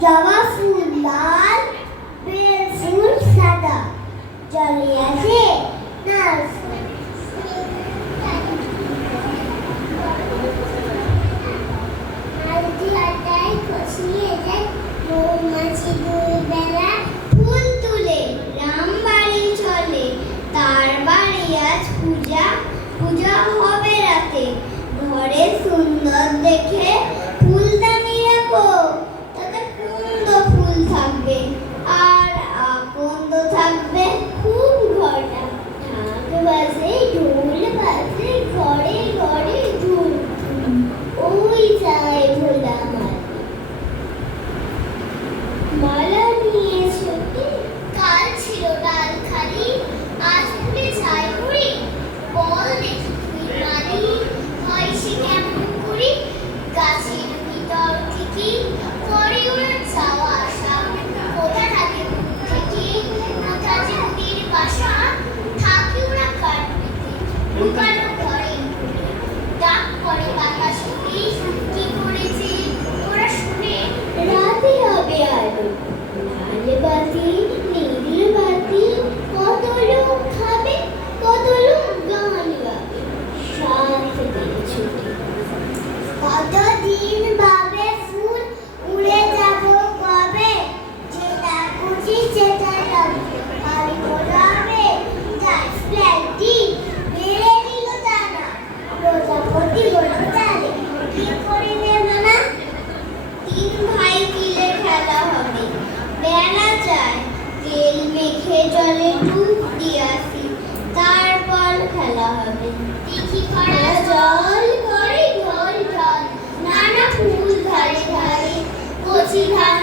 জবা ফুল সাদা জলে আছে নাল খসিয়ে যায় ফুল তুলে রাম বাড়ি চলে তার বাড়ি আজ পূজা পূজা হবে রাতে ঘরে সুন্দর দেখে ফুলদানি রাখো Yeah. মেঘে জলে ডুব দিয়াছি তারপর খেলা হবে। দেখি করা জল করে ঢল ঢল। নানা ফুল ধারে ধারে কচি ধান